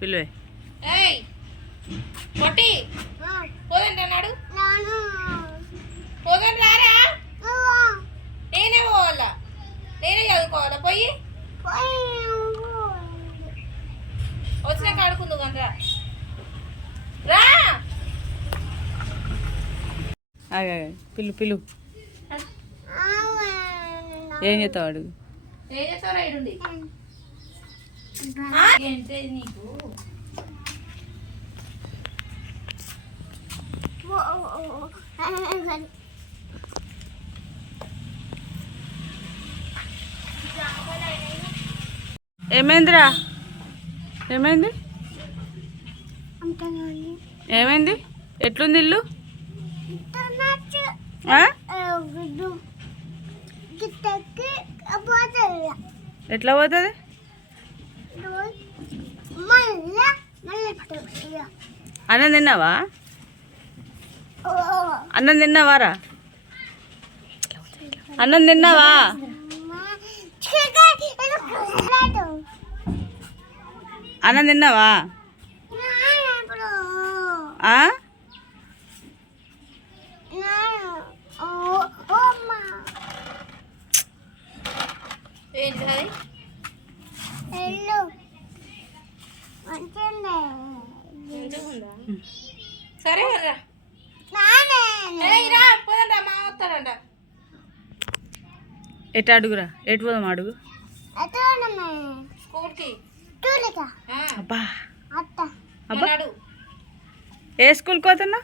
పిలువే. ఏయ్ పొట్టి. పోదండి అన్నాడు. పోదండి రారా. నేనే పోవాలా? నేనే చదువుకోవాలా? పోయి. వచ్చినాక ఆడుకుందు కదా రా. ఆగా పిలు పిలు. ఏం చేస్తావు అడుగు ఏం ఇడుండి ఏంటే నీకు ఏమైందిరా ఏమైంది ఏమైంది ఎట్లుంది ఇల్లు ఆ? ఎట్లా పోతుంది అన్నం తిన్నావా? అన్నం తిన్నావారా? అన్నం తిన్నావా? అన్నం తిన్నావా? ఆ? ఏంటి సరే రా ఎటు అడుగురా? ఎటు పోదాం అడుగు? అబ్బా. మొన్నాడు ఏ స్కూల్కి పోతున్నా